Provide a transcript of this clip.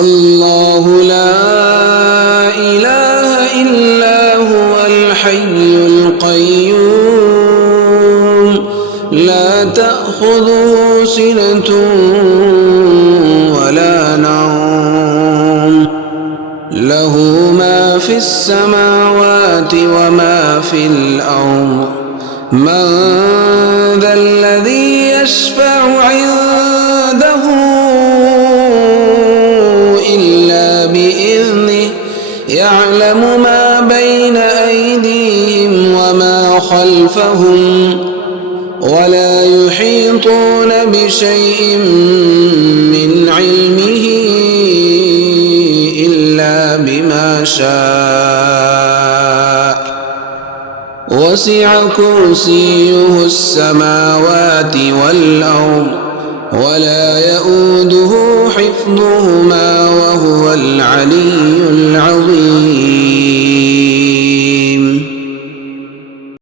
الله لا إله إلا هو الحي القيوم لا تأخذه سنة ولا نوم له ما في السماوات وما في الأرض من ذا الذي يشفع عنده إلا بإذنه يعلم ما بين أيديهم وما خلفهم ولا يحيطون بشيء من علمه إلا بما شاء وسع كرسيه السماوات والأرض ولا يؤوده حفظهما وهو العلي العظيم